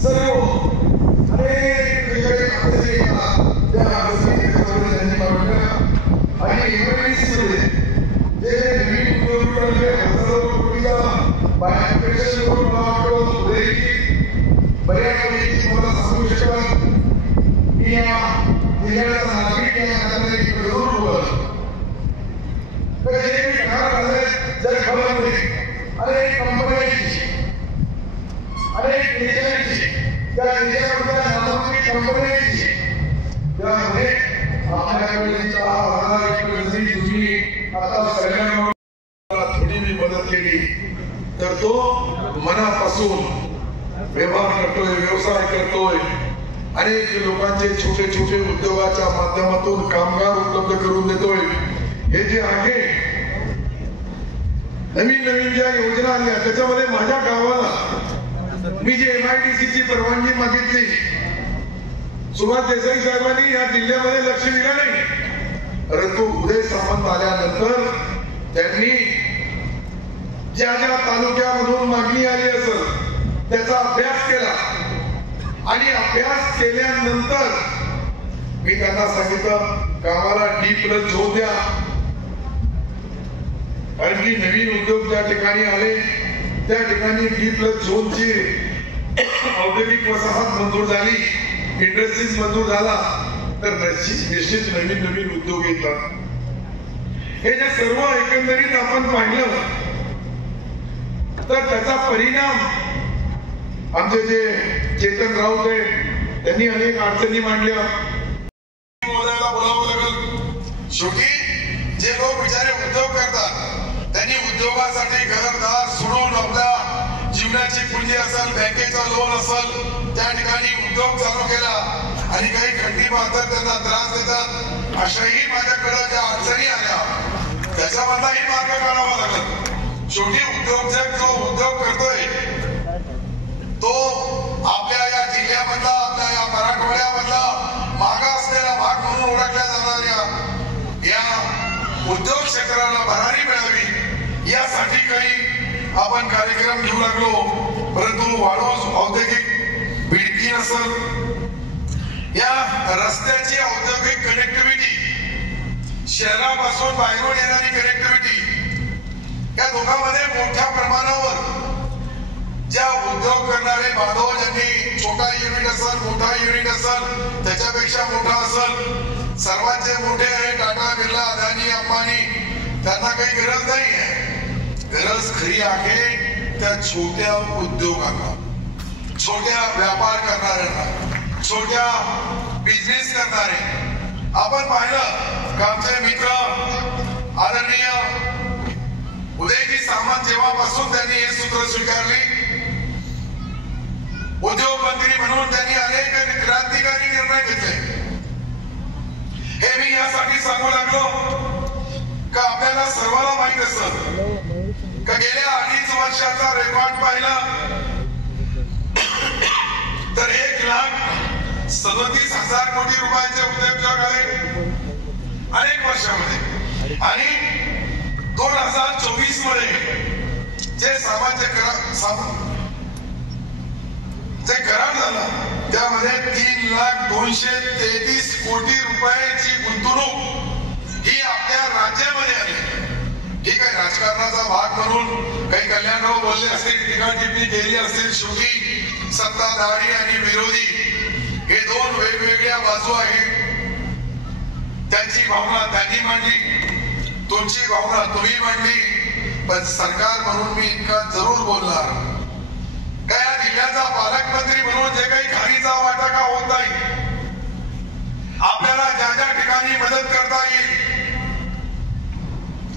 सर्व अनेक वेगवेगळे अडचणी येतात, त्या अडचणी त्याच्यामध्ये त्यांनी मांडल्या आणि इमर्जन्सीमध्ये जे नवीन उद्योग हजारो कोटीचा बायोपेशन करून मला वाटतं बऱ्यापैकी तुम्हाला सांगू शकतात की या जिल्ह्याचा नागरिक या नात्याने जरूर बोलत तर जे मी घरात आले जगभरामध्ये अनेक कंपन्यांची अनेक देशांची त्या देशामधल्या नामांकित कंपन्यांची त्यामध्ये आपल्याकडे 4,000 एकर जमीन तुम्ही आता सगळ्यांना थोडी मी मदत केली तर तो मनापासून व्यवहार करतोय, व्यवसाय करतोय, अनेक लोकांचे छोटे छोटे उद्योगाच्या माध्यमातून कामगार उपलब्ध करून देतोय. हे जे आहे नवीन नवीन ज्या योजना आल्या त्याच्यामध्ये माझ्या गावाला मी जे MIDC ची परवानगी मागितली, सुभाष देसाई साहेबांनी या जिल्ह्यामध्ये लक्ष दिलं नाही, परंतु उदय सामंत आल्यानंतर त्यांनी ज्या ज्या तालुक्यामधून मागणी आली असेल त्याचा अभ्यास केला आणि अभ्यास केल्यानंतर मी त्यांना सांगितलं गावाला D+ झोन द्या, कारण की नवीन उद्योग ज्या ठिकाणी आले त्या ठिकाणी D+ झोनची औद्योगिक वसाहत मंजूर झाली, इंडस्ट्रीज मंजूर झाला तर निश्चित नवीन नवीन उद्योग येतात. हे जे सर्व एकंदरीत आपण पाहिलं तर त्याचा परिणाम आमचे जे चेतन राऊत आहे त्यांनी अनेक अडचणी मांडल्या, बोलावं लागल. शेवटी जे लोक बिचारे उद्योग करतात त्यांनी उद्योगासाठी घरदार सोडून आपल्या जीवनाची पुंजी असेल, बँकेचा लोन असेल त्या ठिकाणी उद्योग चालू केला आणि काही खंडी मात्र त्यांना त्रास देतात. अशाही माझ्याकडे ज्या अडचणी आल्या त्याच्यामधलाही मार्ग काढावा लागला. शेवटी उद्योजक जो उद्योग करतोय तो आपल्या या जिल्ह्यामधला, आपल्या या मराठवाड्यामधला मागा असलेला भाग म्हणून ओळखल्या जाणाऱ्या या उद्योग क्षेत्राला भरारी मिळावी यासाठी काही आपण कार्यक्रम घेऊ लागलो. परंतु वाळूज औद्योगिक बिडकी नसल, या रस्त्याची औद्योगिक कनेक्टिव्हिटी, शहरापासून बाहेरून येणारी कनेक्टिव्हिटी, या दोघांमध्ये मोठ्या प्रमाणावर ज्या उद्योग करणारे बांधव ज्यांनी छोटा युनिट असेल, मोठा युनिट असेल, त्याच्यापेक्षा मोठा असेल, सर्वात जे मोठे आहे टाटा, बिर्ला, अदानी, अंबानी, त्यांना काही गरज नाही आहे. गरज खरी आहे त्या छोट्या उद्योगांना, छोट्या व्यापार करणाऱ्यांना, छोट्या बिझनेस करणारे. आपण पाहिलं का आमचे मित्र आदरणीय उदयजी सामंत जेव्हापासून त्यांनी हे सूत्र स्वीकारले, उद्योग मंत्री म्हणून त्यांनी अनेक क्रांतिकारी निर्णय घेतले. हे मी यासाठी सांगू लागलो का आपल्याला सर्वांना माहित असत का गेल्या 2.5 वर्षाचा रेकॉर्ड पाहिला तर 1,37,000 कोटी रुपयाचे उद्योग आले अनेक वर्षामध्ये. आणि 2024 मध्ये जे जे करार झाला त्यामध्ये 3,233 कोटी रुपयाची गुंतवणूक ही आपल्या राज्यामध्ये आली. ठीक आहे, राजकारणाचा भाग म्हणून काही कल्याणराव बोलले असतील, टीकाटिप्पणी केली असतील. शेवटी सत्ताधारी आणि विरोधी हे दोन वेगवेगळ्या बाजू आहेत. त्यांची भावना त्यांनी मांडली, तुमची भावना तुम्ही मांडली, पण सरकार म्हणून मी इतका जरूर बोलणार का या जिल्ह्याचा पालकमंत्री म्हणून जे काही खारीचा वाटाघा होत नाही, आपल्याला ज्या ज्या ठिकाणी मदत करता येईल,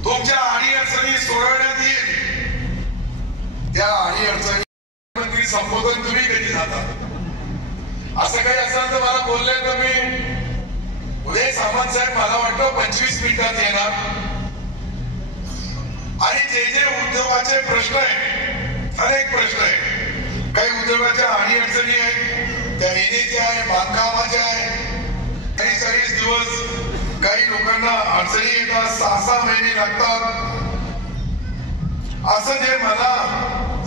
तुमच्या अडीअडचणी सोडवण्यात येईल, त्या अडीअडचणी मंत्री संबोधन तुम्ही कधी जाता. असं काही असेल तर मला बोलले तर मी उदय सामंत साहेब मला वाटतं 25 मिनिटात येणार आणि जे जे उद्योगाचे प्रश्न आहेत, अनेक प्रश्न आहेत, काही उद्योगाच्या अडीअडचणी आहेत, त्या नेण्याच्या आहे, बांधकामाच्या आहे, काही 40 दिवस काही लोकांना अडचणी येतात, 6-6 महिने लागतात. असं जे मला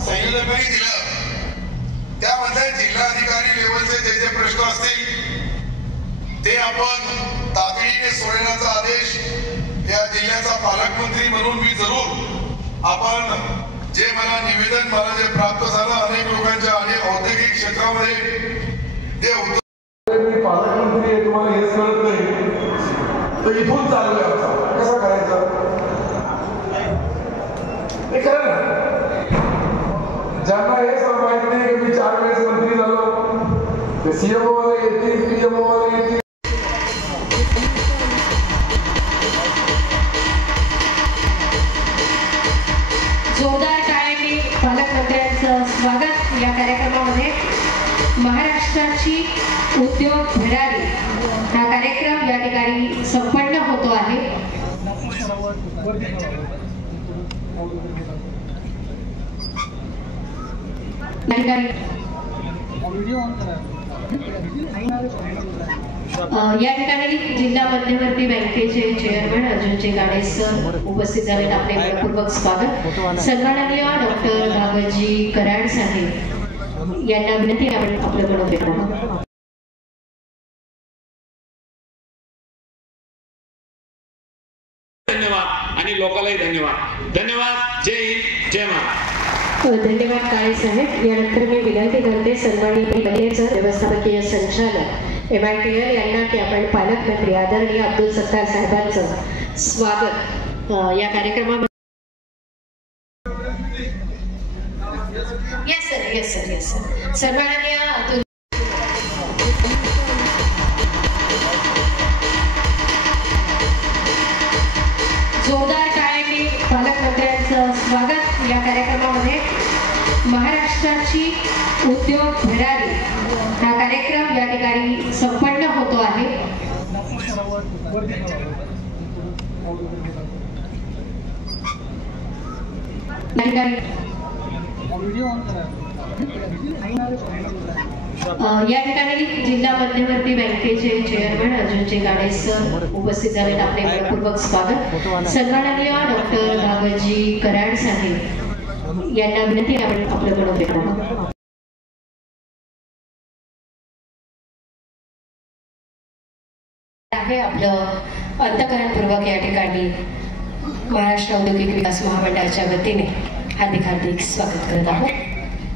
संयोजकांनी दिलं त्यामध्ये जिल्हाधिकारी तुमचे जे प्रश्न असतील ते आपण तातडीने सोडवण्याचा आदेश या जिल्ह्याचा पालकमंत्री म्हणून मी जरूर आपण जे मला निवेदन जे प्राप्त झालं अनेक लोकांच्या अनेक औद्योगिक क्षेत्रामध्ये जे मी पालकमंत्री आहे तुम्हाला हेच कळत नाही तर इथून चालू आहे कसं करायचं हे खरं ना ज्यांना हे सर माहित नाही की मी 4 वेळेस मंत्री झालो ते सीएमओ वाले येतील पीएमओ वाले येतील जोरदार टाळ्यांनी पालकमंत्र्यांचं स्वागत या कार्यक्रमामध्ये महाराष्ट्राची उद्योग भरारी हा कार्यक्रम या ठिकाणी संपन्न होतो आहे। या ठिकाणी जिल्हा मध्यवर्ती बँकेचे चेअरमन अर्जुनजी गाडे सर उपस्थित झाले आपले मनपूर्वक स्वागत। सन्माननीय डॉक्टर दावजी कराड साहेब यांना विनंती आपण आपलं मनोगत व्यक्त धन्यवाद आणि लोकांनाही धन्यवाद। धन्यवाद। जय हिंद जय महाराष्ट्र। धन्यवाद काळे साहेब। यानंतर मी विनंती करते सन्माननीय व्यवस्थापकीय संचालक MITL यांना की आपण पालकमंत्री आदरणीय अब्दुल सत्तार साहेबांचं स्वागत या कार्यक्रमामध्ये yes sir सन्माननीय अब्दुल जोरदार टाळ्यांनी पालकमंत्र्यांचं स्वागत या कार्यक्रमामध्ये महाराष्ट्राची उद्योग भरारी हा कार्यक्रम या ठिकाणी संपन्न होतो आहे। या ठिकाणी जिल्हा मध्यवर्ती बँकेचे चेअरमन अर्जुनजी गाडे सर उपस्थित झाले आपले मनपूर्वक स्वागत। सन्माननीय डॉक्टर दावजी कराड साहेब यांना विनंती आपण आपलं मनोगत व्यक्त आहे। आपलं अंतःकरणपूर्वक या ठिकाणी महाराष्ट्र औद्योगिक विकास महामंडळाच्या वतीने हार्दिक स्वागत करत आहोत।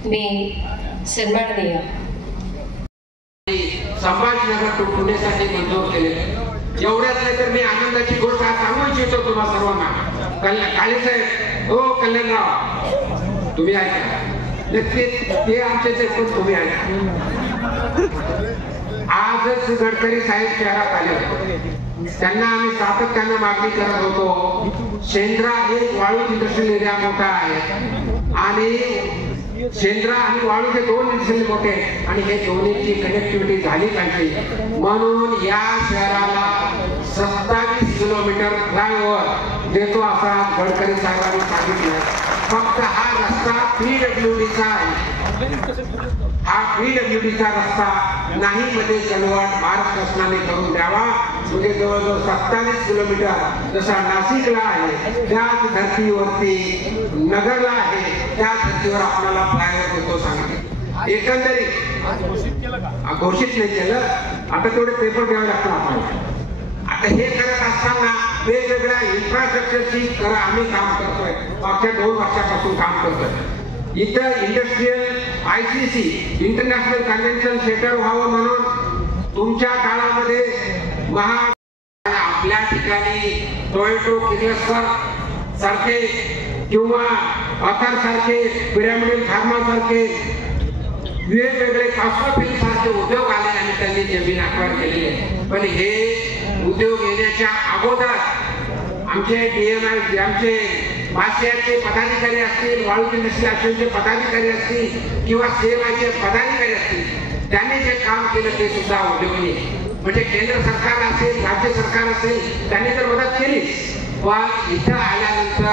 मी सन्माननीय संभाजीनगर पुण्यासाठी मंजूर केले। एवढ्याच नाही तर मी आनंदाची गोष्ट सांगू इच्छितो तुम्हा सर्वांना। काळे साहेब हो कल्याणराव तुम्ही ऐका ते आमचेच पण तुम्ही ऐका। आजच गडकरी साहेब शहरात आले होते। त्यांना आम्ही सातत्याने मागणी करत होतो। शेंद्रा एक वाळू इंडस्ट्रियल एरिया मोठा आहे आणि शेंद्रा आणि वाळू हे 2 इंडस्ट्रियल मोठे आणि हे दोन्हीची कनेक्टिव्हिटी झाली पाहिजे म्हणून या शहराला 27 किलोमीटर फ्लायओव्हर देतो असा गडकरी साहेबांनी सांगितलं। फक्त हा रस्ता PWDचा आहे। हा PWDचा रस्ता नाही मध्ये कन्वर्ट महाराष्ट्र शासनाने करून द्यावा म्हणजे जवळजवळ 27 किलोमीटर जसा नाशिकला आहे त्याच धर्तीवरती नगरला आहे त्या धर्तीवर आपल्याला फ्लायओव्हर देतो सांगितलं। एकंदरीत घोषित नाही केलं आता तेवढे पेपर द्यावे लागतात आपल्याला। आता हे करत असताना वेगवेगळ्या इन्फ्रास्ट्रक्चरची आम्ही काम करतोय। मागच्या 2 वर्षापासून काम करतोय। इथं industrial ICC international convention centre व्हावं म्हणून तुमच्या काळामध्ये आपल्या ठिकाणी टोयोटो किर्लोस्कर सारखे किंवा अथर सारखे पिरामिडल फार्मा सारखे वेगवेगळे कॉस्मोफिल सारखे उद्योग आले आणि त्यांनी जमीन अक्वायर केली आहे। पण हे उद्योग येण्याच्या अगोदर आमचे DMI आमचे मासियाचे पदाधिकारी असतील वाळू इंडस्ट्री असोसिएशनचे पदाधिकारी असतील किंवा CMIचे पदाधिकारी असतील त्यांनी जे काम केलं ते सुद्धा उद्योगी म्हणजे केंद्र सरकार असेल राज्य सरकार असेल त्यांनी तर मदत केली पण इथं आल्यानंतर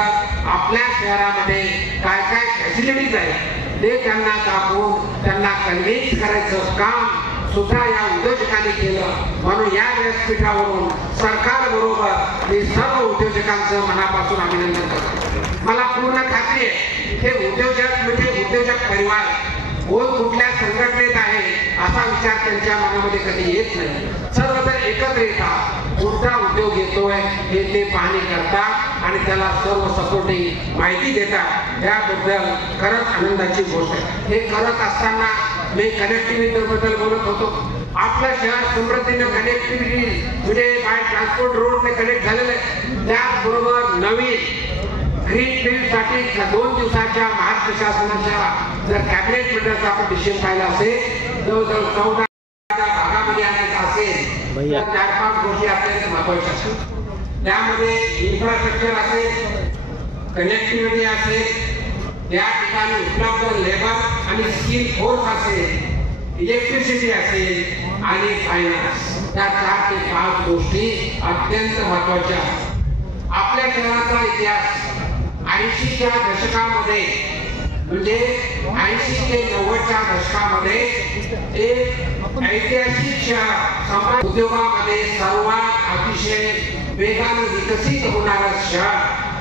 आपल्या शहरामध्ये काय काय फॅसिलिटीज आहेत ते त्यांना दाखवून त्यांना कन्व्हिन्स करायचं काम सुद्धा या उद्योजकांनी केलं म्हणून या व्यासपीठावरून सरकार बरोबर मी सर्व उद्योजकांचं मनापासून अभिनंदन करतो। मला पूर्ण खात्री आहे हे उद्योजक म्हणजे उद्योजक परिवार कोण कुठल्या संघटनेत आहे असा विचार त्यांच्या मनामध्ये कधी येत नाही. सर्वजण एकत्र येतात, कोणता उद्योग येतोय हे ते पाहणी करतात आणि त्याला सर्व सपोर्टिंग माहिती देतात. त्याबद्दल खरंच आनंदाची गोष्ट आहे. हे करत असताना मी कनेक्टिव्हिटी बद्दल बोलत होतो. आपलं शहर समृद्धीनं कनेक्टिव्हिटी म्हणजे बाय ट्रान्सपोर्ट रोडने कनेक्ट झालेलं आहे. त्याचबरोबर नवीन ग्रीन फील्ड साठी 2 दिवसाच्या महाराष्ट्र शासनाच्या जर कॅबिनेट मंडळाचा आपण डिसिजन पाहिला असेल, जवळजवळ 14 भागामध्ये आणायचा असेल तर 4-5 गोष्टी अत्यंत महत्वाच्या असतात. त्यामध्ये इन्फ्रास्ट्रक्चर असेल, कनेक्टिव्हिटी असेल, त्या ठिकाणी उपलब्ध लेबर आणि स्किल फोर्स असेल, इलेक्ट्रिसिटी असेल आणि फायनान्स, या 4 ते 5 गोष्टी अत्यंत महत्वाच्या आहेत. आपल्या शहराचा इतिहास 80च्या दशकामध्ये म्हणजे 80 ते 90च्या दशकामध्ये एक ऐतिहासिक शहर, उद्योगामध्ये सर्वात अतिशय वेगाने विकसित होणारं शहर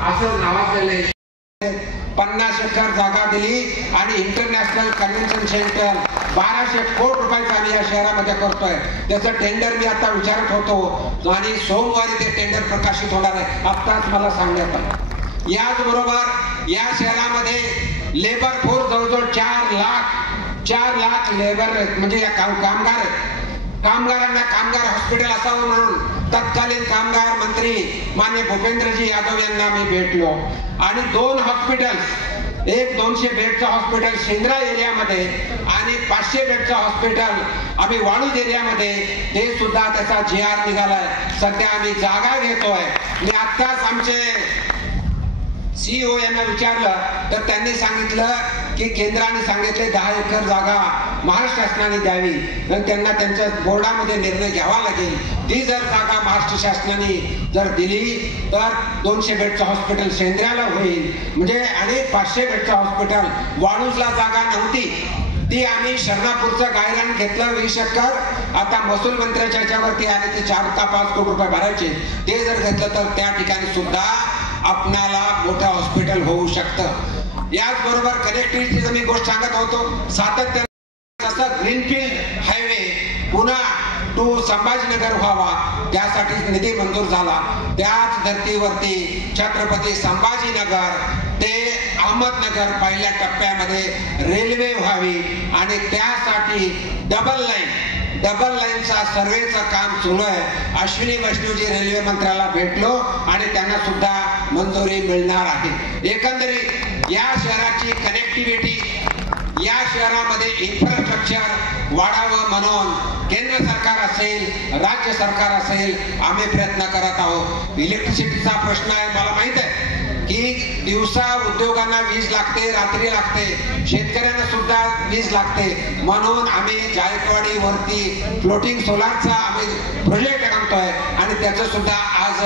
असं नावाजलेलं. 50 एकर जागा दिली आणि इंटरनॅशनल कन्व्हेन्शन सेंटर 1200 कोटी रुपयाचं आम्ही या शहरामध्ये करतोय. त्याचं टेंडर मी आता विचारत होतो आणि सोमवारी ते टेंडर प्रकाशित होणार आहे, आत्ताच मला सांगण्यात आलं. याचबरोबर या शहरामध्ये लेबर फोर्स जवळजवळ 4 लाख लेबर म्हणजे या कामगार आहेत. कामगारांना कामगार हॉस्पिटल असावं म्हणून तत्कालीन कामगार मंत्री माननीय भूपेंद्रजी यादव यांना मी भेटलो आणि 2 हॉस्पिटल्स, एक 200 बेडचं हॉस्पिटल शेंद्रा एरियामध्ये आणि 500 बेडचं हॉस्पिटल आम्ही वाळूज एरियामध्ये, ते सुद्धा त्याचा GR निघालाय. सध्या आम्ही जागा घेतोय. मी आत्ताच आमचे CEO यांना विचारलं तर त्यांनी सांगितलं की केंद्राने सांगितले 10 एकर जागा महाराष्ट्र शासनाने द्यावी, पण त्यांना त्यांच्या बोर्डामध्ये निर्णय घ्यावा लागेल. ती जर जागा महाराष्ट्र शासनाने जर दिली तर 200 बेडचं हॉस्पिटल शेंद्र्याला होईल म्हणजे, आणि 500 बेडचं हॉस्पिटल वाळूजला जागा नव्हती ती आम्ही शरणापूरचं गायरान घेतलं 20 एकर. आता महसूल मंत्र्याच्या ह्याच्यावरती आले ते 4 का 5 कोटी रुपये भरायचे, ते जर घेतलं तर त्या ठिकाणी सुद्धा आपणाला मोठं हॉस्पिटल होऊ शकतं. याचबरोबर कनेक्टिव्हिटीची मी गोष्ट सांगत होतो, सातत्याने जसं ग्रीनफील्ड हायवे पुन्हा टू संभाजीनगर व्हावा त्यासाठी निधी मंजूर झाला. त्याच धर्तीवरती छत्रपती संभाजीनगर ते अहमदनगर पहिल्या टप्प्यामध्ये रेल्वे व्हावी आणि त्यासाठी डबल लाईनचा सर्वेचं काम सुरू आहे. अश्विनी वैष्णवजी रेल्वे मंत्र्याला भेटलो आणि त्यांना सुद्धा मंजुरी मिळणार आहे. एकंदरीत या शहराची कनेक्टिव्हिटी, या शहरामध्ये इन्फ्रास्ट्रक्चर वाढावं म्हणून केंद्र सरकार असेल, राज्य सरकार असेल, आम्ही प्रयत्न करत आहोत. इलेक्ट्रिसिटीचा प्रश्न आहे, मला माहित आहे की दिवसा उद्योगांना वीज लागते, रात्री लागते, शेतकऱ्यांना सुद्धा वीज लागते. म्हणून आम्ही जायकवाडी वरती फ्लोटिंग सोलारचा आम्ही प्रोजेक्ट आणतोय आणि त्याचं सुद्धा आज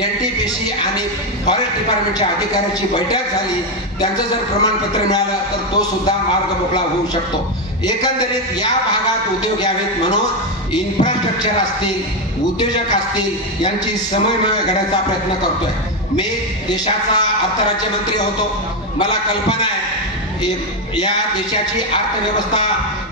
NTPC आणि फॉरेस्ट डिपार्टमेंटच्या अधिकाऱ्यांची बैठक झाली. त्यांचं जर प्रमाणपत्र मिळालं तर तो सुद्धा मार्ग मोकळा होऊ शकतो. एकंदरीत या भागात उद्योग यावेत म्हणून इन्फ्रास्ट्रक्चर असतील, उद्योजक असतील यांची समन्वय घडण्याचा प्रयत्न करतोय. मी देशाचा अर्थ राज्यमंत्री होतो. मला कल्पना आहे या देशाची अर्थव्यवस्था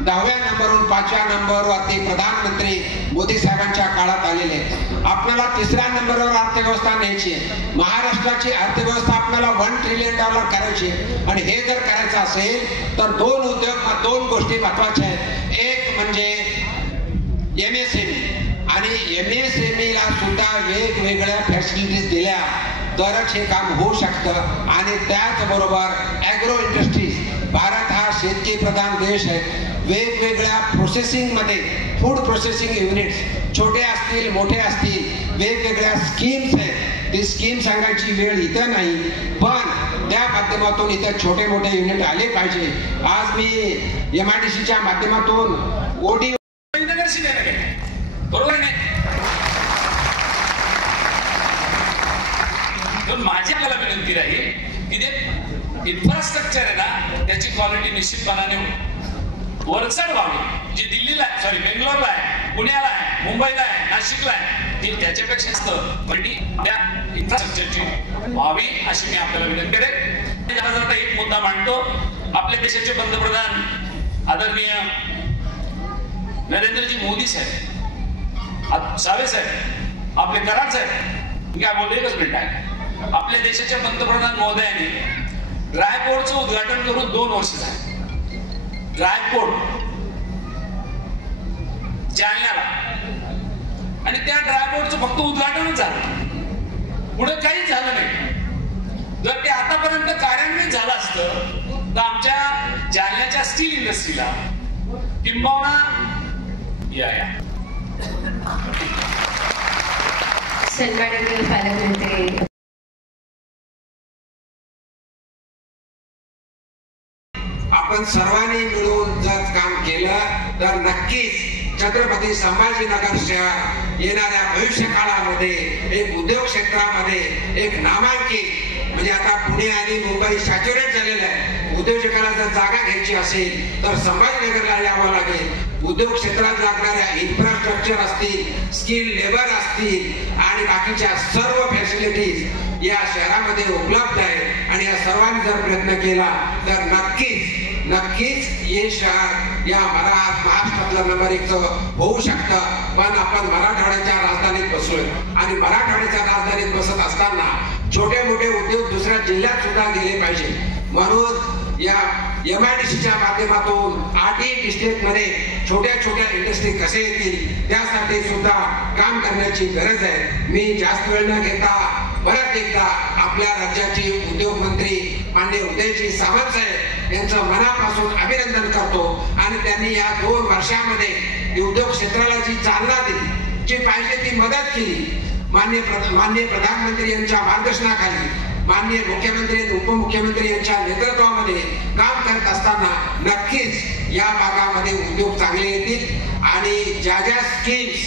10व्या नंबरवरून 5व्या नंबरवरती प्रधानमंत्री मोदी साहेबांच्या काळात आलेले. आपल्याला 3ऱ्या नंबरवर अर्थव्यवस्था न्यायची. महाराष्ट्राची अर्थव्यवस्था आपल्याला $1 ट्रिलियन करायची आणि हे जर करायचं असेल तर 2 गोष्टी महत्वाच्या आहेत. एक म्हणजे MSME आणि MSME ला सुद्धा वेगवेगळ्या फॅसिलिटीज दिल्या तरच हे काम होऊ शकतं. आणि त्याचबरोबर ॲग्रो इंडस्ट्रीज, भारत हा शेतकी प्रधान देश आहे. वेगवेगळ्या प्रोसेसिंग मध्ये फूड प्रोसेसिंग युनिट्स छोटे असतील मोठे असतील वेगवेगळ्या स्कीम्स आहेत. ती स्कीम सांगायची वेळ इथं नाही, पण त्या माध्यमातून इथं छोटे मोठे युनिट आले पाहिजे. आज मी MIDCच्या माध्यमातून OD बरोबर नाही. माझी आपल्याला विनंती राहील की ते इन्फ्रास्ट्रक्चर आहे ना त्याची क्वालिटी निश्चितपणाने वरचढ व्हावी. जी दिल्लीला आहे, सॉरी बेंगलोरला आहे, पुण्याला आहे, मुंबईला आहे, नाशिकला आहे, ती त्याच्यापेक्षा क्वालिटी त्या इन्फ्रास्ट्रक्चरची व्हावी अशी मी आपल्याला विनंती करेन. एक मुद्दा मांडतो. आपल्या देशाचे पंतप्रधान आदरणीय नरेंद्रजी मोदी साहेब, सावे साहेब, आपले कराड साहेब, काय बोलले एकच मिनिट आहे. आपल्या देशाच्या पंतप्रधान महोदयांनी ड्रायपोर्टचं उद्घाटन करून 2 वर्ष झाले. ड्रायपोर्ट जालन्याला, आणि त्या ड्रायपोर्टचं फक्त उद्घाटनच झालं, पुढे काहीच झालं नाही. जर ते आतापर्यंत कार्यान्वित झालं असतं तर आमच्या जालन्याच्या स्टील इंडस्ट्रीला किंबहुना सन्माननीय पालकमंत्री आपण सर्वांनी मिळून जर काम केलं तर नक्कीच छत्रपती संभाजीनगर शहर येणाऱ्या भविष्य काळामध्ये एक उद्योग क्षेत्रामध्ये एक नामांकित, म्हणजे आता पुणे आणि मुंबई सॅच्युरेट झालेलं आहे. उद्योजकाला जर जागा घ्यायची असेल तर संभाजीनगरला यावं लागेल. उद्योग क्षेत्रात लागणाऱ्या इन्फ्रास्ट्रक्चर असतील, स्किल लेबर असतील आणि बाकीच्या सर्व फॅसिलिटीज या शहरामध्ये उपलब्ध आहेत. आणि या सर्वांनी जर प्रयत्न केला तर नक्कीच हे शहर या महाराष्ट्रातलं नंबर 1 होऊ शकतं. पण आपण मराठवाड्याच्या राजधानीत बसलोय आणि मराठवाड्याच्या राजधानीत बसत असताना छोटे मोठे उद्योग दुसऱ्या जिल्ह्यात सुद्धा गेले पाहिजे. म्हणून या MIDCच्या माध्यमातून 8 डिस्ट्रिक्टमध्ये छोट्या इंडस्ट्री कसे येतील त्यासाठी सुद्धा काम करण्याची गरज आहे. मी जास्त वेळ न घेता परत एकदा आपल्या राज्याचे उद्योग मंत्री माननीय उदयजी सामंत साहेब यांचं मनापासून अभिनंदन करतो. आणि त्यांनी या 2 वर्षामध्ये उद्योग क्षेत्राला जी चालना दिली, जी पाहिजे ती मदत केली, माननीय प्रधानमंत्री यांच्या मार्गदर्शनाखाली, माननीय मुख्यमंत्री आणि उपमुख्यमंत्री यांच्या नेतृत्वामध्ये काम करत असताना नक्कीच या भागामध्ये उद्योग चांगले येतील. आणि ज्या स्कीम्स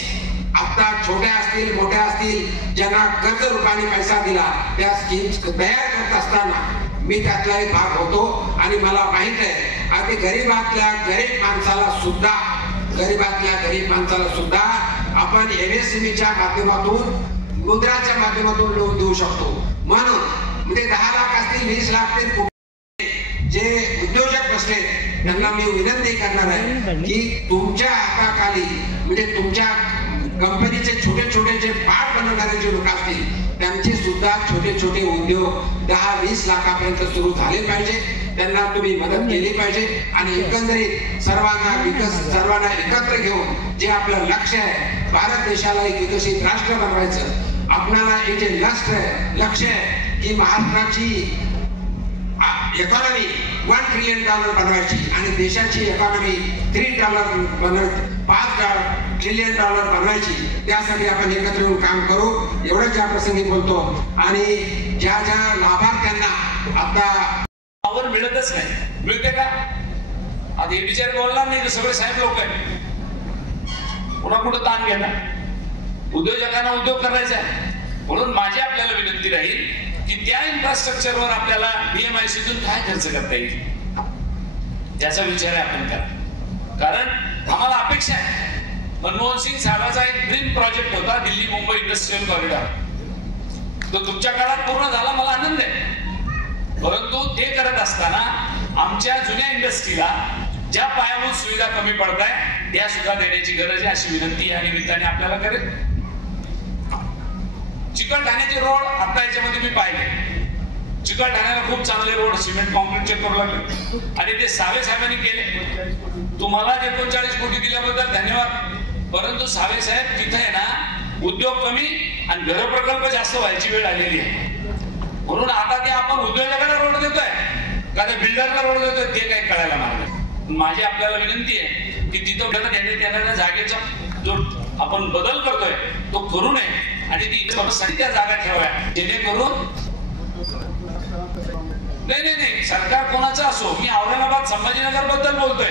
आता छोट्या असतील मोठ्या असतील, ज्यांना कर्ज रूपाने पैसा दिला त्या स्कीम्स तयार करत असताना मी त्यातला एक भाग होतो. आणि मला माहित आहे अगदी गरीबातल्या गरीब माणसाला सुद्धा आपण MSMEच्या माध्यमातून, मुद्राच्या माध्यमातून लोन देऊ शकतो. म्हणून म्हणजे 10 लाख असतील, 20 लाख असतील, जे उद्योजक बसले त्यांना मी विनंती करणार आहे की तुमच्या हाताखाली म्हणजे तुमच्या कंपनीचे छोटे जे पार्ट बनवणारे जे लोक असतील त्यांचे सुद्धा छोटे उद्योग 10-20 लाखापर्यंत सुरू झाले पाहिजे. त्यांना तुम्ही मदत केली पाहिजे. आणि एकंदरीत सर्वांना एकत्र घेऊन जे आपलं लक्ष्य आहे, भारत देशाला एक विकसित राष्ट्र बनवायचं, आपल्याला हे जे लक्ष्य आहे की महाराष्ट्राची इकॉनॉमी $1 ट्रिलियन बनवायची आणि देशाची इकॉनॉमी $5 ट्रिलियन बनवायची, त्यासाठी आपण एकत्र येऊन काम करू. एवढंच या प्रसंगी बोलतो. आणि ज्या लाभार्थ्यांना आता पावर मिळतच नाही, मिळते का? आता हे विचार बोलणार नाही, सगळे साहेब लोक आहेत, पुन्हा कुठं ताण घेणार? उद्योजकांना उद्योग करायचा आहे. म्हणून माझी आपल्याला विनंती राहील की त्या इन्फ्रास्ट्रक्चरवर आपल्याला DMICतून काय खर्च करता येईल त्याचा विचार आपण करा. कारण आम्हाला अपेक्षा आहे, मनमोहन सिंग साहेबांचा एक ड्रीम प्रोजेक्ट होता दिल्ली मुंबई इंडस्ट्रियल कॉरिडॉर, तो तुमच्या काळात पूर्ण झाला, मला आनंद आहे. परंतु ते करत असताना आमच्या जुन्या इंडस्ट्रीला ज्या पायाभूत सुविधा कमी पडत आहे त्या सुद्धा देण्याची गरज आहे, अशी विनंती या निमित्ताने आपल्याला करेल. चिकलठाण्याचे रोड आता याच्यामध्ये मी पाहिले, चिकलठाण्याला खूप चांगले रोड सिमेंट कॉन्क्रीटचे करू लागले आणि ते सावे साहेबांनी केले. तुम्हाला 39 कोटी दिल्याबद्दल धन्यवाद. परंतु सावे साहेब तिथे आहे ना उद्योग कमी आणि घर प्रकल्प जास्त व्हायची वेळ आलेली आहे. म्हणून आता ते आपण उद्योजकाला रोड देतोय का ते बिल्डरला रोड देतोय ते काही कळायला मागत. माझी आपल्याला विनंती आहे की तिथं देण्यात येणाऱ्या जागेचा जो आपण बदल करतोय तो करू नये आणि ती त्या जागा ठेवाव्या, जेणेकरून नाही सरकार कोणाचं असो, मी औरंगाबाद संभाजीनगर बद्दल बोलतोय,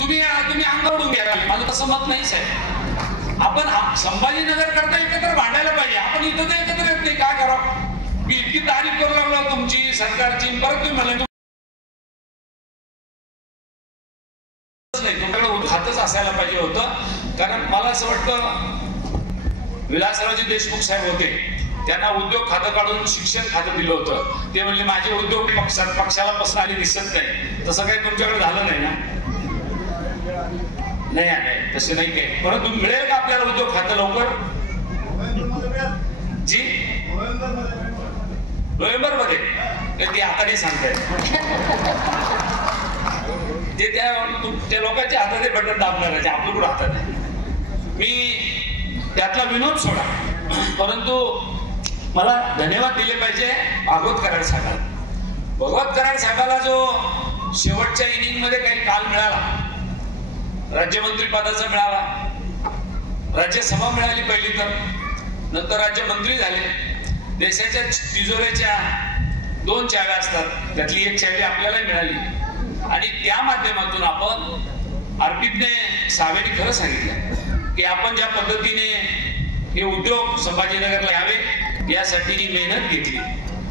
तुम्ही अंगावरून घ्या, माझं तसं मत नाही साहेब. आपण संभाजीनगर करता एकत्र भांडायला पाहिजे, आपण इथं तर एकत्र येत नाही, काय करावं? मी इतकी तारीफ करू लागलो तुमची सरकारची, परत तुम्ही म्हणले नाही, तुमच्याकडे खातच असायला पाहिजे होतं. कारण मला असं वाटतं विलासरावजी देशमुख साहेब होते, त्यांना उद्योग खातं काढून शिक्षण खातं दिलं होतं. ते म्हणले माझे उद्योग पक्षाला पसणारी दिसत नाही. तसं काही तुमच्याकडे झालं नाही ना? नाही आहे तसे नाही काय, परंतु मिळेल का आपल्याला उद्योग खातं लवकर? जी नोव्हेंबर मध्ये ते आता नाही सांगताय ते त्या लोकांच्या हातात बटन दाबणार आहे, आपलं कुठं हातात आहे. मी त्यातला विनोद सोडा, परंतु मला धन्यवाद दिले पाहिजे भागवत कराड साहेबाला. भागवत कराड साहेबाला जो शेवटच्या इनिंग मध्ये काही काल मिळाला, राज्यमंत्री पदाचा मिळाला, राज्यसभा मिळाली पहिली, तर नंतर राज्यमंत्री झाले. देशाच्या तिजोऱ्याच्या 2 चाव्या असतात, त्यातली एक चावी आपल्याला मिळाली आणि त्या माध्यमातून आपण अर्पितने सावेने खरं सांगितलं की आपण ज्या पद्धतीने हे उद्योग संभाजीनगरला यावे यासाठी मेहनत घेतली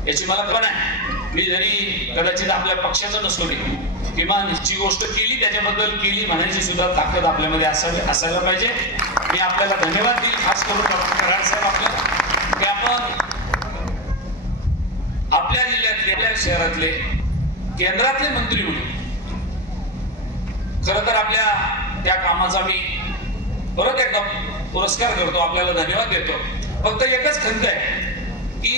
याची मला पण आहे. मी जरी कदाचित आपल्या पक्षाचं नसलो नाही, किमान जी गोष्ट केली त्याच्याबद्दल केली म्हणायची सुद्धा ताकद आपल्यामध्ये असायला पाहिजे. मी आपल्याला धन्यवाद देईल, खास करून डॉक्टर कराड साहेब आपल्याला, की आपण आपल्या जिल्ह्यातले आपल्या शहरातले केंद्रातले मंत्री म्हणून खरं तर आपल्या त्या कामाचा मी परत एकदा पुरस्कार करतो, आपल्याला धन्यवाद देतो. फक्त एकच खंत आहे की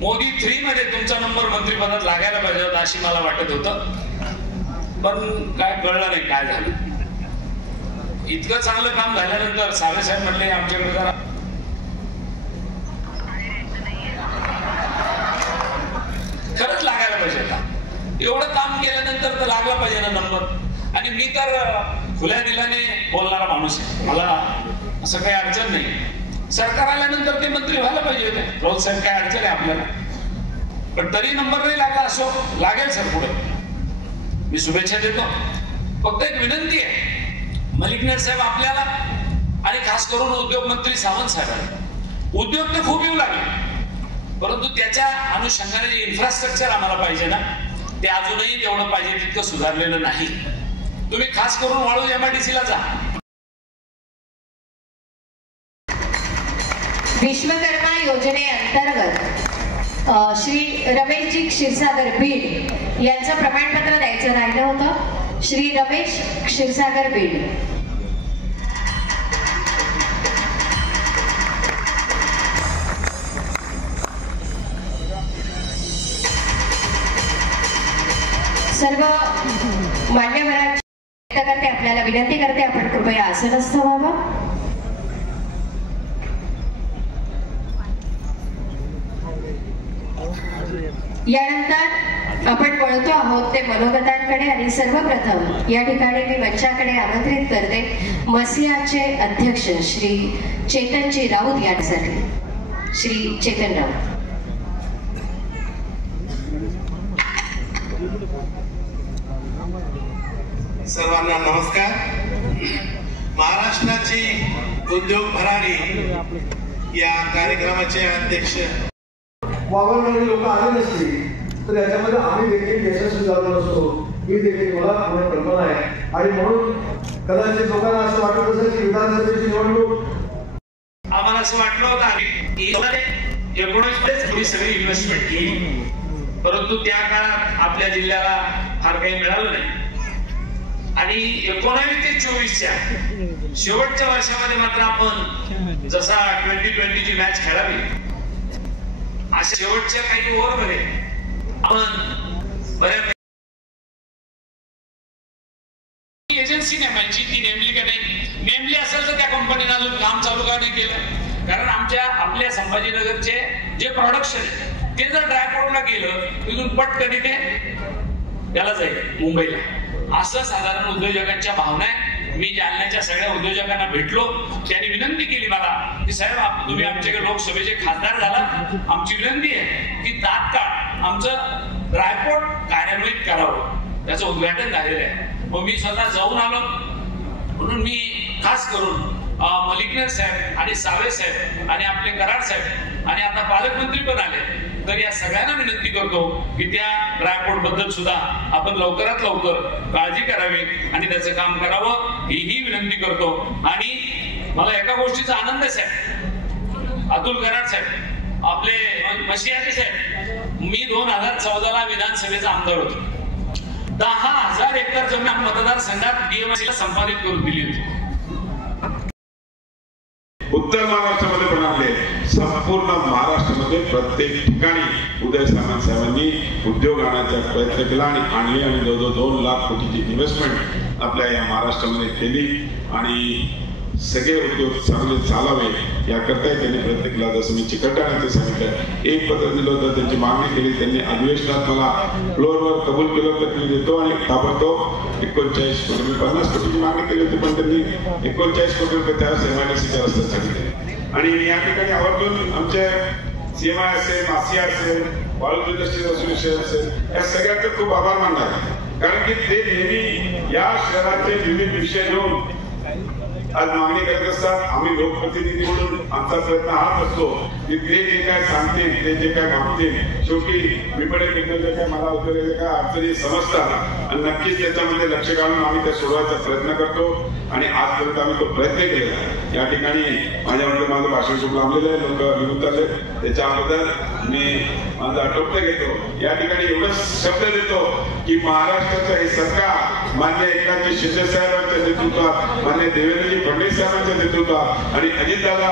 मोदी 3 मध्ये तुमचा नंबर मंत्रिपदात लागायला पाहिजे होता अशी मला वाटत होतं, पण काय कळलं नाही काय झालं. इतकं चांगलं काम झाल्यानंतर सावे साहेब म्हणले आमच्याकडे जरा खरंच लागायला पाहिजे होता. एवढं काम केल्यानंतर तर लागला पाहिजे ना नंबर. आणि मी तर खुल्या दिलाने बोलणारा माणूस आहे, मला असं काही अडचण नाही. सरकार आल्यानंतर ते मंत्री व्हायला पाहिजे होते, रोज साहेब काय अडचण आहे आपल्याला, पण तरी नंबर नाही लागला. असो लागेल सर पुढे, मी शुभेच्छा देतो. फक्त एक विनंती आहे मलिकनेर साहेब आपल्याला आणि खास करून उद्योग मंत्री सावंत साहेबांना, उद्योग तर खूप येऊ लागले परंतु त्याच्या अनुषंगाने जे इन्फ्रास्ट्रक्चर आम्हाला पाहिजे ना ते अजूनही तेवढं पाहिजे तितकं सुधारलेलं नाही. तुम्ही खास करून वाळूज MIDC ला जा. विश्वकर्मा योजनेअंतर्गत श्री रमेशजी क्षीरसागर बीड यांचं प्रमाणपत्र द्यायचं राहिलं होतं. श्री रमेश क्षीरसागर बीड. सर्व मान्यवरांची करते आपल्याला विनंती करते आपण कृपया आसनस्थ व्हावं. यानंतर आपण वळतो आहोत ते मनोगतांकडे आणि सर्वप्रथम या ठिकाणी मी मंचाकडे आमंत्रित करते मसियाचे अध्यक्ष श्री चेतनजी राऊत यांसाठी. श्री चेतन राऊत. सर्वांना नमस्कार. महाराष्ट्राची उद्योग भरारी या कार्यक्रमाचे अध्यक्ष वावरणारे लोक आले नसतील तर याच्यामध्ये आम्ही देखील यशस्वी झालो नसतो ही देखील मला पूर्ण कल्पना आहे. आणि म्हणून कदाचित लोकांना असं वाटत असेल की विधानसभेची निवडणूक आम्हाला असं वाटलं होतं की 19 थोडी सगळी इन्व्हेस्टमेंट केली, परंतु त्या काळात आपल्या जिल्ह्याला फार काही मिळालं नाही. आणि 19 ते 24च्या शेवटच्या वर्षामध्ये मात्र आपण जसा 2020ची मॅच खेळावी अशा शेवटच्या काही ओव्हरमध्ये आपण बऱ्यापैकी एजन्सी नेमायची, ती नेमली का नाही, नेमली असेल तर त्या कंपनीनं अजून काम चालू का नाही केलं. कारण आपल्या संभाजीनगरचे जे प्रोडक्शन आहे ते जर ड्रायपोर्टला गेलं तिथून पटकन ते त्याला जाईल मुंबईला. असं साधारण उद्योजकांच्या भावना आहे. मी जालन्याच्या सगळ्या उद्योजकांना भेटलो, त्यांनी विनंती केली मला की साहेब तुम्ही आमच्याकडे लोकसभेचे खासदार झाला, आमची विनंती आहे की तात्काळ आमचं ड्रायपोर्ट कार्यान्वित करावं. त्याचं उद्घाटन झालेलं आहे. मग मी स्वतः जाऊन आलो. म्हणून मी खास करून मलिकनेर साहेब आणि सावे साहेब आणि आपले कराड साहेब आणि आता पालकमंत्री पण आले तर या सगळ्यांना विनंती करतो की त्या ड्रायपोर्ट बद्दल सुद्धा आपण लवकरात लवकर काळजी करावी आणि त्याचं काम करावं ही विनंती करतो. आणि मला एका गोष्टीचा आनंद आहे साहेब, अतुल कराड साहेब आपले मशियाचे साहेब, मी 2014ला विधानसभेचा आमदार होतो. 10,000 एकर जमीन मतदारसंघात डीएमसीला संपादित करून दिली होती. उत्तर महाराष्ट्रामध्ये पण आणले, संपूर्ण महाराष्ट्रामध्ये प्रत्येक ठिकाणी उदय सामंत साहेबांनी उद्योग आणण्याचा प्रयत्न केला आणि आणली आणि जवळजवळ 2 लाख कोटीची इन्व्हेस्टमेंट आपल्या या महाराष्ट्रामध्ये केली आणि सगळे उद्योग चांगले चालावे याकरता त्यांनी प्रयत्न केला. जसं मी चिकलठाणे ते सांगितलं, एक पत्र दिलं होतं, त्यांची मागणी केली, त्यांनी अधिवेशनात मला फ्लोअरवर कबूल केलं होतं मी देतो आणि ताबडतोब 39 कोटी, मी 50 कोटीची मागणी केली होती पण त्यांनी 39 कोटी रुपये त्यावेळेस MIDCच्या रस्त्यासाठी दिले. आणि या ठिकाणी आवर्जून आमचे CMI असेल, मासिया असेल, वाळू इंडस्ट्रीज असोसिएशन असेल, या सगळ्यांचे खूप आभार मानणार, कारण की ते नेहमी या शहराचे विविध विषय घेऊन आज मागणी करत असतात. आम्ही लोकप्रतिनिधी म्हणून आमचा प्रयत्न हाच असतो की ते जे काय सांगतील, ते जे काय मागतील, शेवटी विपणन जे काय मला वगैरे काय अडचणी समजतात आणि नक्कीच त्याच्यामध्ये लक्ष घालून आम्ही ते सोडवायचा प्रयत्न करतो आणि आजपर्यंत आम्ही तो प्रयत्न केलेला आहे. या ठिकाणी माझ्यामध्ये माझं भाषण खूप लांबलेलं आहे, लोक निघून चालले, त्याच्याबद्दल मी माझं आटोपता घेतो. या ठिकाणी एवढंच शब्द देतो की महाराष्ट्राचं हे सरकार मान्य एकनाथजी शिंदे साहेबांच्या नेतृत्वात, मान्य देवेंद्रजी फडणवीस साहेबांच्या नेतृत्वात आणि अजितदादा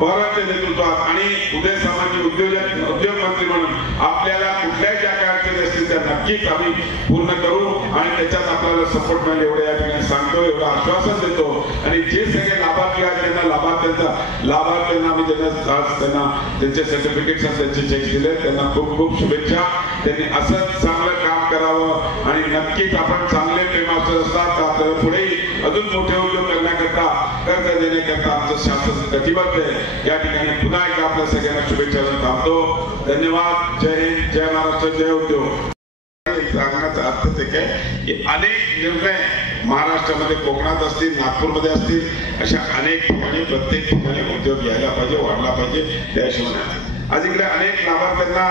पवारांच्या नेतृत्वात आणि उदय सामंत उद्योग मंत्री म्हणून आपल्याला कुठल्याही ज्या काही अडचणी असतील त्या नक्कीच आम्ही पूर्ण करू आणि त्याच्यात आपल्याला सपोर्ट मिळेल एवढं या ठिकाणी सांगतो, एवढं आश्वासन देतो. आणि जे सगळे लाभार्थी आहेत त्यांना लाभार्थ्यांना आम्ही त्यांना त्यांचे सर्टिफिकेट्स त्यांचे चेक दिले, त्यांना खूप खूप शुभेच्छा. त्यांनी असंच चांगलं काम करावं आणि नक्कीच आपण चांगले फेमास्टर असतात तर आपल्याला पुढेही अजून मोठे उद्योग करण्याकरता, कर्ज देण्याकरता आमचं शासन कटिबद्ध आहे. या ठिकाणी पुन्हा एकदा आपल्या सगळ्यांना शुभेच्छा देऊन थांबतो. धन्यवाद. जय हिंद, जय महाराष्ट्र, जय उद्योग. सांगण्याचा अर्थ ते काय की अनेक निर्णय महाराष्ट्रामध्ये, कोकणात असतील, नागपूरमध्ये असतील, अशा अनेक ठिकाणी प्रत्येक ठिकाणी उद्योग यायला पाहिजे, वाढला पाहिजे. त्या हिशोबाने आज इकडे अनेक लाभार्थ्यांना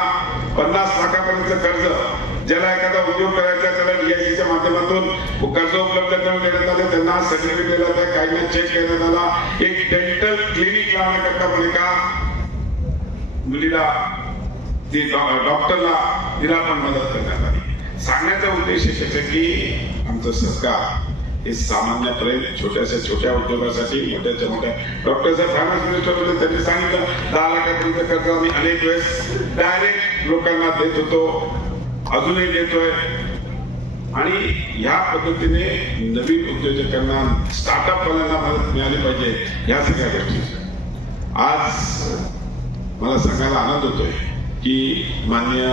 50 लाखापर्यंत कर्ज, ज्याला एखादा उद्योग करायचा त्याला DICच्या माध्यमातून कर्ज उपलब्ध करून देण्यात आले, त्यांना सर्टिफिकेट दिला जातं, काहींना चेक करण्यात आला. एक डेंटल क्लिनिक लावण्याकरता पण एका मुलीला, ती डॉक्टरला तिला पण मदत करण्यात आली. सांगण्याचा उद्देश आहे की आमचं सरकार हे सामान्यपर्यंत छोट्या उद्योगासाठी मोठ्या डॉक्टर साहेब फायनान्स मिनिस्टर होते, त्यांनी सांगितलं 10 लाखापर्यंत कर्ज आम्ही अनेक वेळेस डायरेक्ट लोकांना देत होतो, अजूनही देतोय. आणि ह्या पद्धतीने नवीन उद्योजकांना, स्टार्टअप वाल्यांना मदत मिळाली पाहिजे. या सगळ्या गोष्टी आज मला सांगायला आनंद होतोय की माननीय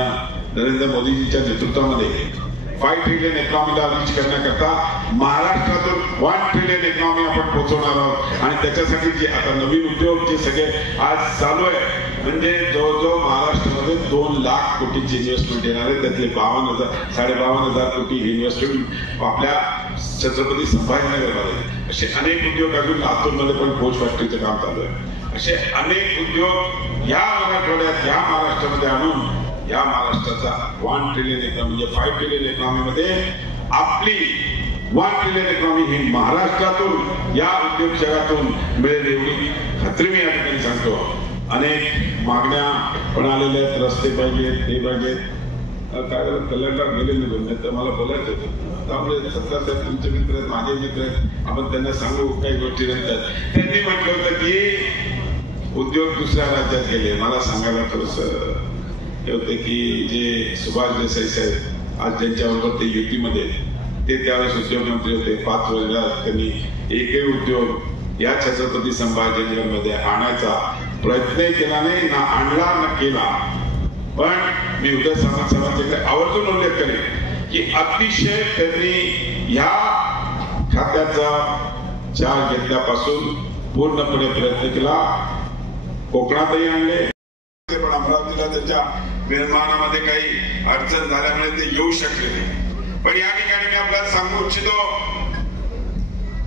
नरेंद्र मोदीजीच्या नेतृत्वामध्ये 5 ट्रिलियन इकॉनॉमीला रीच करण्याकरता महाराष्ट्रातून 1 ट्रिलियन इकॉनॉमी आपण पोहोचवणार आहोत. आणि त्याच्यासाठी जे आता नवीन उद्योग जे सगळे आज चालू आहे, म्हणजे जवळजवळ महाराष्ट्रामध्ये 2 लाख कोटीची इन्व्हेस्टमेंट येणार आहे. त्यातले 52,000 कोटी इन्व्हेस्टमेंट आपल्या छत्रपती संभाजीनगरमध्ये. असे अनेक उद्योग अजून लातूरमध्ये पण कोच फॅक्टरीचं काम चालू आहे. असे अनेक उद्योग या मराठवाड्यात, या महाराष्ट्रामध्ये आणून या महाराष्ट्राचा 1 ट्रिलियन इकॉनॉमी, म्हणजे 5 ट्रिलियन इकॉनॉमीमध्ये आपली 1 ट्रिलियन इकॉनॉमी ही महाराष्ट्रातून, या उद्योग जगातून मिळेल एवढी खात्री मी या ठिकाणी सांगतो. अनेक मागण्या पण आलेल्या आहेत, रस्ते पाहिजेत, हे पाहिजेत. काय झालं, कल्याणला गेले निघून, नाही तर मला बोलायचं होतं. त्यामुळे सरकार साहेब तुमचे मित्र आहेत, माझे मित्र आहेत, आपण त्यांना सांगू काही गोष्टी नंतर. त्यांनी म्हटलं होतं की उद्योग दुसऱ्या राज्यात गेले. मला सांगायला थोडस हे होते की जे सुभाष देसाई साहेब आज ज्यांच्याबरोबर ते युतीमध्ये, ते त्यावेळेस उद्योगमंत्री होते. 5 वर्षात त्यांनी एकही उद्योग या छत्रपती संभाजीनगरमध्ये आणायचा प्रयत्नही केला नाही, ना आणला ना केला. पण मी उदय सामंत साहेबांच्याकडे आवर्जून उल्लेख करेन की अतिशय त्यांनी या खात्याचा चार्ज घेतल्यापासून पूर्णपणे प्रयत्न केला. कोकणातही आणले, पण अमरावतीला त्याच्या निर्माणामध्ये काही अडचण झाल्यामुळे ते येऊ शकले नाही. पण या ठिकाणी मी आपल्याला सांगू इच्छितो,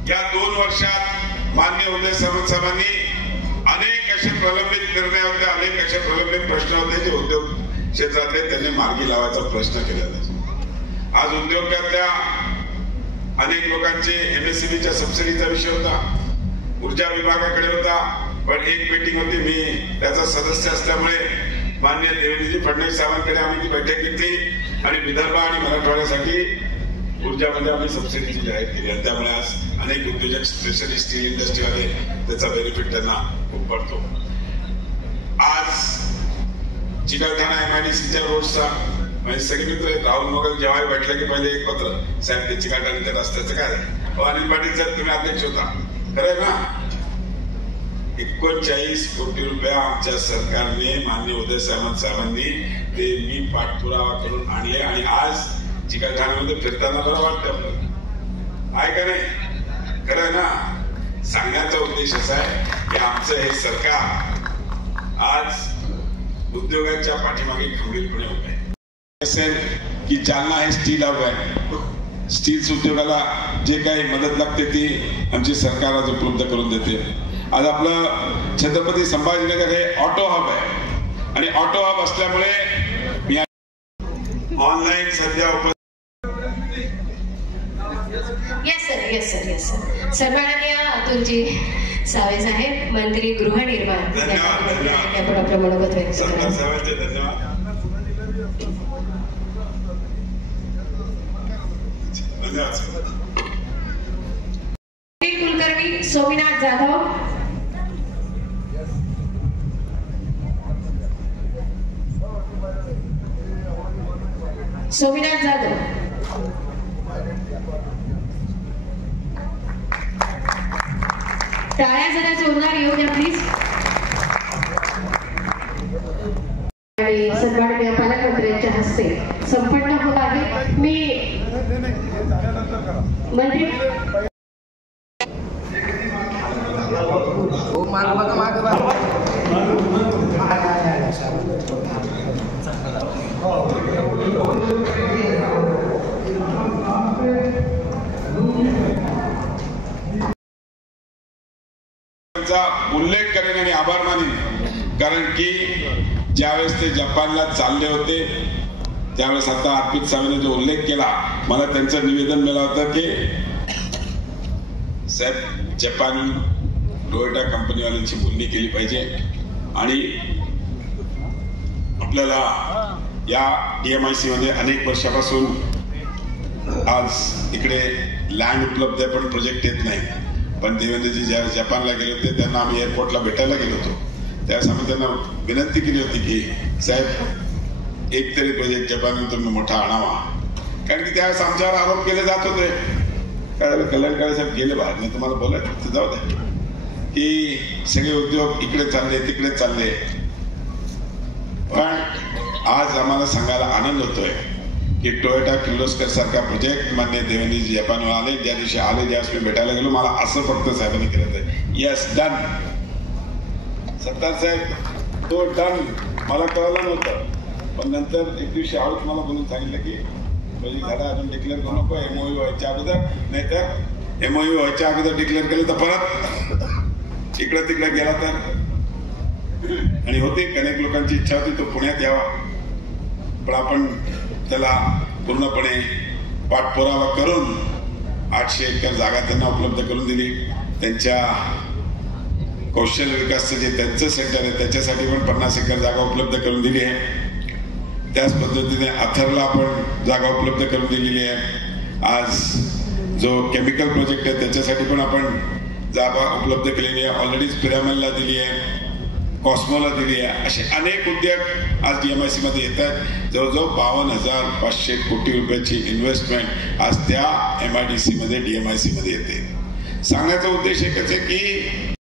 या 2 वर्षात माननीय उदय सामंत साहेबांनी अनेक असे प्रलंबित निर्णय होते, अनेक असे प्रलंबित प्रश्न होते जे उद्योग क्षेत्रातले त्यांनी मार्गी लावायचा प्रश्न केलेला. आज उद्योगातल्या अनेक लोकांचे MSCBच्या सबसिडीचा विषय होता, ऊर्जा विभागाकडे होता. पण एक मीटिंग होती, मी त्याचा सदस्य असल्यामुळे मान्य देवेंद्रजी फडणवीस साहेबांकडे आम्ही ती बैठक घेतली आणि विदर्भ आणि मराठवाड्यासाठी ऊर्जामध्ये आम्ही सबसिडीची जाहीर केली आणि त्यामुळे आज अनेक उद्योजक स्पेशली स्टील इंडस्ट्रीमध्ये त्याचा बेनिफिट त्यांना खूप पडतो. आज चिकलठाणा MIDCच्या रोडचा म्हणजे सगळे मित्र राहुल मोगल जेव्हा भेटले की पहिले एक पत्र साहेब ते चिकलठाण्याच्या रस्त्याचं काय अनिल पाटील साहेब तुम्ही अध्यक्ष होता खरंय ना. 39 कोटी रुपये आमच्या सरकारने माननीय उदय साहेबांनी ते मी पाठपुरावा करून आणले आणि आज चिकलठाण्यामध्ये फिरताना बरं वाटतं आपल्याला आहे का नाही. खरंय ना. सांगण्याचा उद्देश असा आहे की आमचं हे सरकार आज उद्योगाच्या पाठीमागे खंबीरपणे उभं आहे. असेल की जालना हे स्टील हब आहे. स्टील उद्योगाला जे काही मदत लागते ती आमची सरकार आज उपलब्ध करून देते. आज आपलं छत्रपती संभाजीनगर हे ऑटो हब आहे आणि ऑटो हब असल्यामुळे ऑनलाईन सध्या येस सर सन्माननीय अतुलजी सावे साहेब मंत्री गृहनिर्माण आपण आपलं मनोगत व्यक्त धन्यवाद. धन्यवाद. कुलकर्णी सोमीनाथ जाधव. सोमीनाथ जाधव. टाळ्या जरा जोरदार येऊ द्या प्लीज. आणि सन्माननीय पालकमंत्र्यांच्या हस्ते संपन्न होत आहे. मी मंत्री उल्लेख करेन आणि आभार मानेन. कारण की ज्यावेळेस ते जपानला चालले होते त्यावेळेस आता अर्पित साहेबांनी जो उल्लेख केला मला त्यांचं निवेदन मिळालं होतं की साहेब जपान टोयोटा कंपनीवाल्यांची बोलणी केली पाहिजे आणि आपल्याला या DMIC मध्ये अनेक वर्षापासून आज इकडे लँड उपलब्ध आहे पण प्रोजेक्ट येत नाही. पण देवेंद्रजी ज्या जपानला गेले होते त्यांना आम्ही एअरपोर्टला भेटायला गेलो होतो त्यावेळेस आम्ही त्यांना विनंती केली होती की साहेब एक तरी प्रोजेक्ट जपानहून तुम्ही मोठा आणावा. कारण की त्यावेळेस आमच्यावर आरोप केले जात होते काय कल्याणकारी साहेब गेले बाहेर नाही तुम्हाला बोलायचं जाऊ द्या की सगळे उद्योग इकडे चालले तिकडे चालले. पण आज आम्हाला सांगायला आनंद होतोय की टोयोटा किर्लोस्कर सारखा प्रोजेक्ट मान्य देवेंद्रजी जपानवर आले ज्या दिवशी आले ज्यावेळेस मी भेटायला गेलो मला असं फक्त साहेबांनी केलं आहे यस डन. सत्तार साहेब तो डन मला कळलं नव्हतं पण नंतर एक दिवशी आहोत मला बोलून सांगितलं की प्रोजेक्ट झाला अजून डिक्लेअर करू नको MOU व्हायच्या अगोदर नाहीतर MOU व्हायच्या अगोदर डिक्लेअर केलं तर परत इकडं तिकडे गेला तर. आणि होते अनेक लोकांची इच्छा होती तो पुण्यात यावा पण आपण त्याला पूर्णपणे पाठपुरावा करून 800 एकर जागा त्यांना उपलब्ध करून दिली. त्यांच्या कौशल्य विकासचं जे त्यांचं सेंटर आहे त्याच्यासाठी पण 50 एकर जागा उपलब्ध करून दिली आहे. त्याच पद्धतीने अथरला आपण जागा उपलब्ध करून दिलेली आहे. आज जो केमिकल प्रोजेक्ट आहे त्याच्यासाठी पण आपण जागा उपलब्ध केलेली आहे. ऑलरेडीच पिरामलला दिली आहे कॉस्मोला दिली आहे. असे अनेक उद्योग आज DMIC मध्ये येत आहेत. जवळजवळ 52,500 कोटी रुपयाची इन्व्हेस्टमेंट आज त्या MIDC मध्ये DMIC मध्ये येते. सांगण्याचा उद्देश एकच आहे की